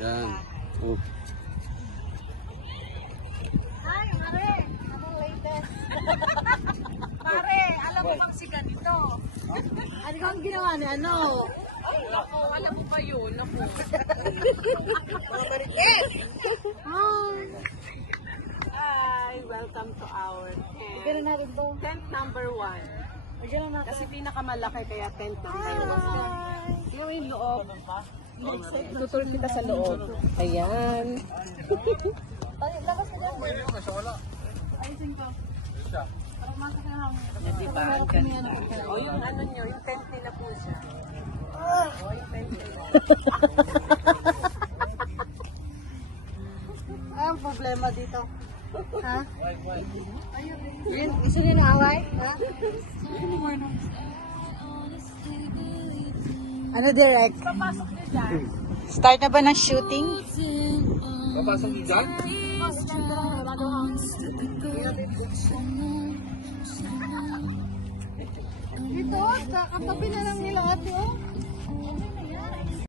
Yan. Oh. Hi, Mare. Anong latest? Mare, alam mo bang si ganito? Ano kang ginawa ni ano? Ay, ako, alam mo ba yun? Ako. Mga marites! Hi, welcome to our tent. Gano'n natin to? Tent number 1. Gano'n natin. Kasi pinakamalaki kaya tent number 1. Tingnan mo yung loob. Tutul kita sa loob. Ayan. Labas ka dyan. Ayusin ko. Parang masaka na namin. Nadibaan ka nila. O yung ano nyo, yung tent nila po siya. O yung tent nila. Ang problema dito. Ha? Yun, gusto niyo na away? Ha? Ano direct? Papasok niyo dyan. Start na ba ng shooting? Papasok niyo dyan? Dito, katabi na lang nila ate, oh.